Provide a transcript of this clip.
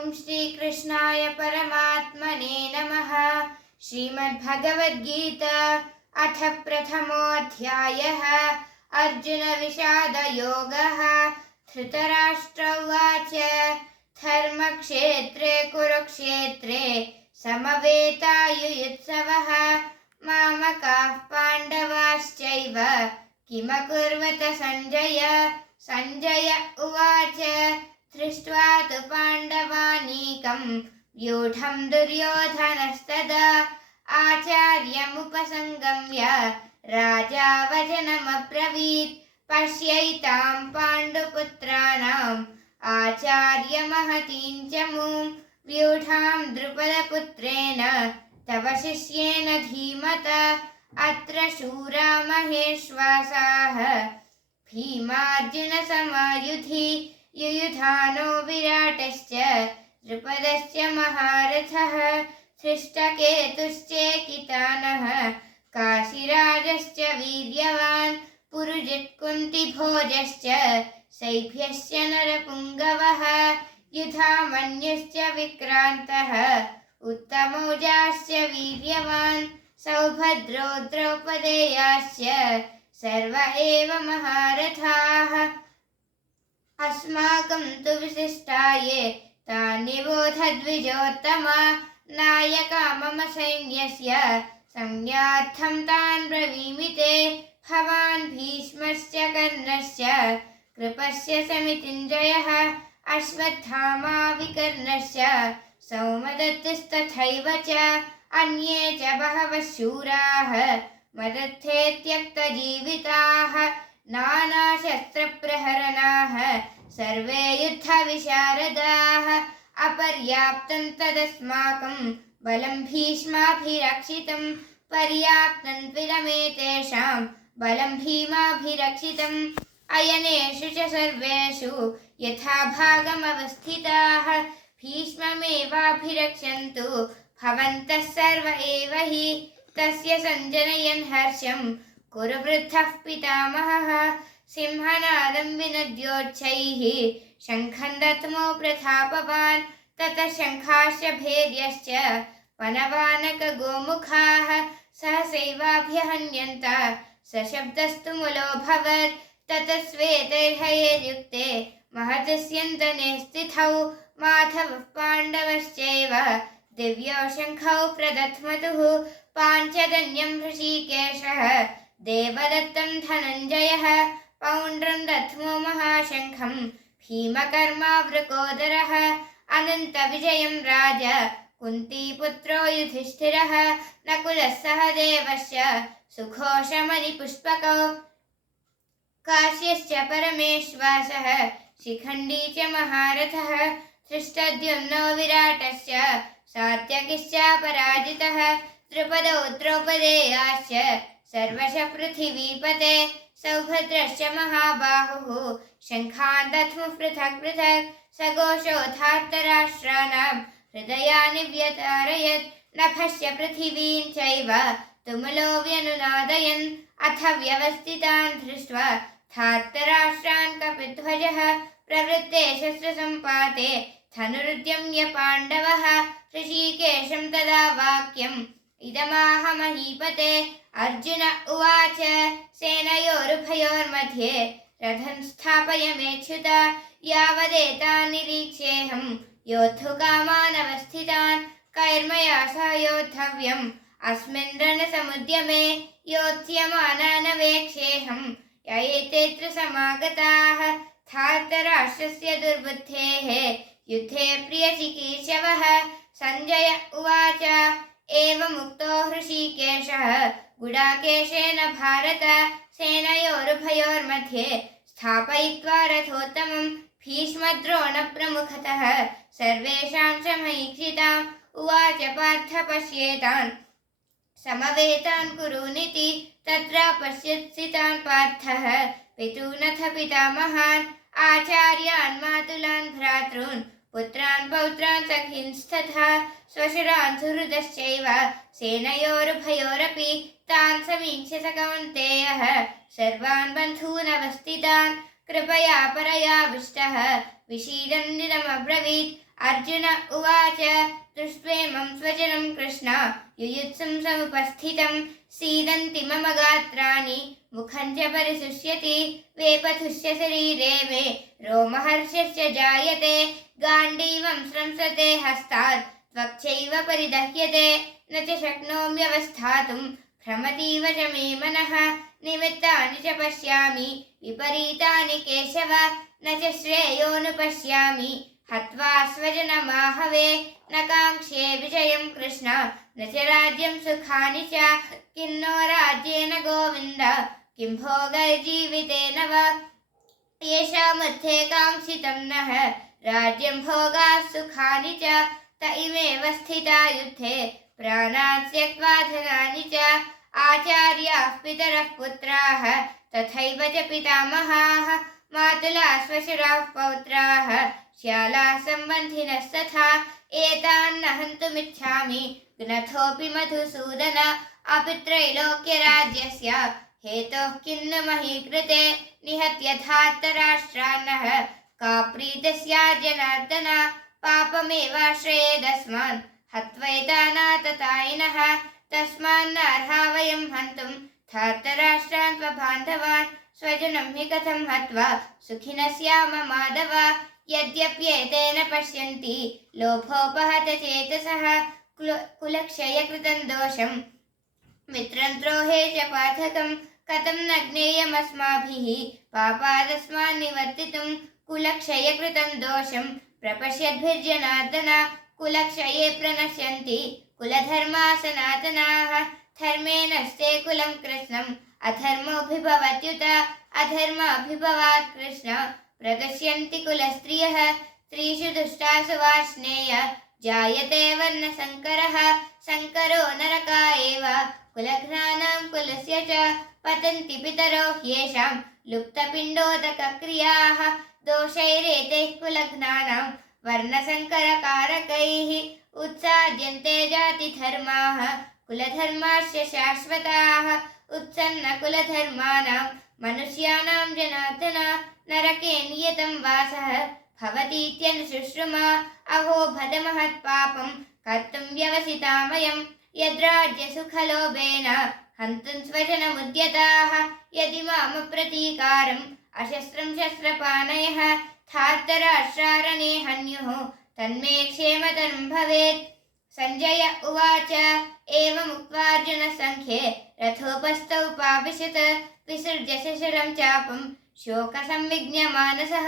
ॐ श्रीकृष्णाय परमात्मने नमः। श्रीमद्भगवद्गीता अथ प्रथमोऽध्यायः। अर्जुनविषादयोगः धृतराष्ट्र उवाच, धर्मक्षेत्रे, कुरुक्षेत्रे समवेतायुयुत्सवः। मामकाः पाण्डवाश्चैव किमकुर्वत सञ्जय? सञ्जय उवाच, दृष्ट्वा तु पाण्डवानीकं व्यूढं दुर्योधनस्तदा आचार्यमुपसङ्गम्य राजा वचनमब्रवीत् पश्यैतां पाण्डुपुत्राणाम् आचार्यमहतीं च मुं व्यूढां द्रुपदपुत्रेण तव शिष्येन धीमता अत्र शूरा महेश्वासाः भीमार्जुनसमायुधि युयुधानो विराटश्च द्रुपदश्च महारथः हृष्टकेतुश्चेकितानः काशिराजश्च वीर्यवान्, पुरुजित्कुन्तिभोजश्च शैभ्यश्च नरपुङ्गवः, युधामन्युश्च विक्रान्तः उत्तमौजाश्च वीर्यवान् सौभद्रो द्रौपदेयाश्च सर्व एव महारथाः। अस्माकं तु विशिष्टाये तानि बोधद्विजोत्तमा नायका मम सैन्यस्य संज्ञार्थं तान् ब्रवीमि ते भवान् भीष्मश्च कर्णश्च कृपस्य समितिञ्जयः अश्वत्थामा विकर्णश्च सौमदत्तिस्तथैव च अन्ये च बहवः शूराः मदर्थे त्यक्तजीविताः नानाशस्त्रप्रहरणाः सर्वे युद्धविशारदाः अपर्याप्तं तदस्माकं बलं भीष्माभिरक्षितं। पर्याप्तं त्विदमेतेषां बलं भीमाभिरक्षितम्। अयनेषु च सर्वेषु यथा भागमवस्थिताः भीष्ममेवाभिरक्षन्तु, भवन्तः सर्व एव हि। तस्य सञ्जनयन् हर्षं कुरु वृद्धः पितामहः। सिंहनादं विनद्योच्छैः शङ्खं दत्मो प्रथापवान्, ततः शङ्खाश्च भैर्यश्च वनवानकगोमुखाः सहसैवाभ्यहन्यन्त, सशब्दस्तु मुलोऽभवत्, ततः श्वेतैर्हयैर्युक्ते महतस्यन्तने स्थितौ माधवः पाण्डवश्चैव, दिव्यौ शङ्खौ प्रदध्मतुः पाञ्चजन्यं ऋषिकेशः देवदत्तं धनञ्जयः पौण्ड्रं दध्मो महाशङ्खं भीमकर्मावृकोदरः, अनन्तविजयं राज, कुन्तीपुत्रो युधिष्ठिरः नकुलः सह देवश्च सुघोषमणिपुष्पकौ, काश्यश्च परमेश्वासः, शिखण्डी च महारथः, धृष्टद्युम्नो विराटश्च सात्यकिश्च द्रुपदौ द्रौपदेयाश्च सर्वशः पृथिवीपते सौभद्रश्च महाबाहुः। शङ्खान् दध्मुः पृथक् पृथक् सघोषोऽथार्तराष्ट्राणां हृदयानि व्यतारयत् नभश्च पृथिवीं चैव तुमुलो व्यनुनादयन् अथ व्यवस्थितान् दृष्ट्वा धार्तराष्ट्रान् कपिध्वजः प्रवृत्ते शस्त्रसम्पाते धनुरुद्यम्य पाण्डवः ऋषिकेशं तदा वाक्यम् इदमाह महीपते अर्जुन उवाच, सेनयोरुभयोर्मध्ये, रथं स्थापय मेच्युत यावदेतान् निरीक्षेऽहं। योद्धुकामानवस्थितान् कैर्मया सह योद्धव्यम् अस्मिन् रणसमुद्यमे योत्स्यमानानवेक्षेऽहं य समागताः धार्तराष्ट्रस्य दुर्बुद्धेः। युद्धे प्रियचिकीर्षवः, सञ्जय उवाच एवमुक्तो हृषीकेशः। गुडाकेशेन भारत, सेनयोरुभयोर्मध्ये स्थापयित्वा रथोत्तमं भीष्मद्रोणप्रमुखतः। सर्वेषां च महीक्षिताम् उवाच पार्थ पश्येतान्। समवेतान् कुरूनिति तत्र पश्यत्सितान् पार्थः। पितॄनथ पितामहान्, आचार्यान् मातुलान् भ्रातॄन्। पुत्रान् पौत्रान् सखींस्तथा स्वशुरान् सुहृदश्चैव सेनयोरुभयोरपि तान् समीक्ष्य स कौन्तेयः सर्वान् बन्धूनवस्थितान् कृपया परयाविष्टः विषीदन्निदमब्रवीत् अर्जुन उवाच दृष्ट्वेमं स्वजनं कृष्ण। युयुत्सं समुपस्थितं सीदन्ति मम गात्राणि मुखं च परिशुष्यति वेपथुश्च शरीरे मे रोमहर्षश्च जायते गाण्डीवं स्रंसते हस्तात् त्वक्चैव परिदह्यते न च शक्नोम्यवस्थातुं भ्रमतीव च मे मनः निमित्तानि च पश्यामि विपरीतानि केशव न च श्रेयोऽनुपश्यामि हत्वा स्वजनमाहवे न काङ्क्षे विजयं कृष्ण न राज्यं सुखानि च। किन्नो राज्येन गोविन्द, किं भोगैर्जीवितेन वा येषामध्ये काङ्क्षितं नः। राज्यं भोगाः सुखानि च। त इमेव स्थिता युद्धे। प्राणान् त्यक्त्वा धनानि च। आचार्याः पितरः पुत्राः। तथैव च पितामहाः। मातुला श्वशुराः पौत्राः। श्यालाः सम्बन्धिनस्तथा एतान्न हन्तुमिच्छामि घ्नथोऽपि मधुसूदन अपि त्रैलोक्यराज्यस्य हेतोः किन्न मही कृते निहत्य धार्तराष्ट्रान्नः का प्रीतस्या जनार्दन पापमेवाश्रयेदस्मान् हत्वैतानाततायिनः तस्मान्नार्हा वयं हन्तुं। धार्तराष्ट्रान् स्वबान्धवान्, स्वजनं हि कथं हत्वा? सुखिनः स्याम माधव यद्यप्येतेन पश्यन्ति। लोभोपहत चेतसः कुल- कुलक्षयकृतं दोषं मित्रं द्रोहे च पाठकं कथं न ज्ञेयमस्माभिः पापादस्मान् निवर्तितुं कुलक्षयकृतं दोषं प्रपश्यद्भिर्जनार्दन, कुलक्षये प्रणश्यन्ति कुलधर्मा सनातनाः धर्मेणस्ते कुलं कृष्णम्, अधर्मोऽभिभवत्युत, अधर्माभिभवात् कृष्ण। प्रदश्यन्ति कुलस्त्रियः स्त्रीषु दुष्टासु वार्ष्णेय जायते वर्णसङ्करः शङ्करो नरका एव। कुलघ्नानां कुलस्य च पतन्ति पितरो ह्येषां लुप्तपिण्डोदकक्रियाः, दोषैरेतैः कुलघ्नानां वर्णसङ्करकारकैः उत्साद्यन्ते जातिधर्माः, कुलधर्माश्च शाश्वताः उत्सन्नकुलधर्माणां मनुष्याणां जनार्दन नरके नियतं वासः। भवतीत्यनुशुश्रुमा अहो भदमहत्पापं कर्तुं व्यवसितामयं यद्राज्यसुखलोभेन हन्तुं स्वजनमुद्यताः यदि मामप्रतीकारम् अशस्त्रं शस्त्रपाणयः धार्तराष्ट्रारणे हन्युः तन्मे क्षेमतरं भवेत् सञ्जय उवाच एवमुक्त्वार्जुनसङ्ख्ये रथोपस्थौ पाविशत् विसृज्य शशरं चापं शोकसंविज्ञमानसः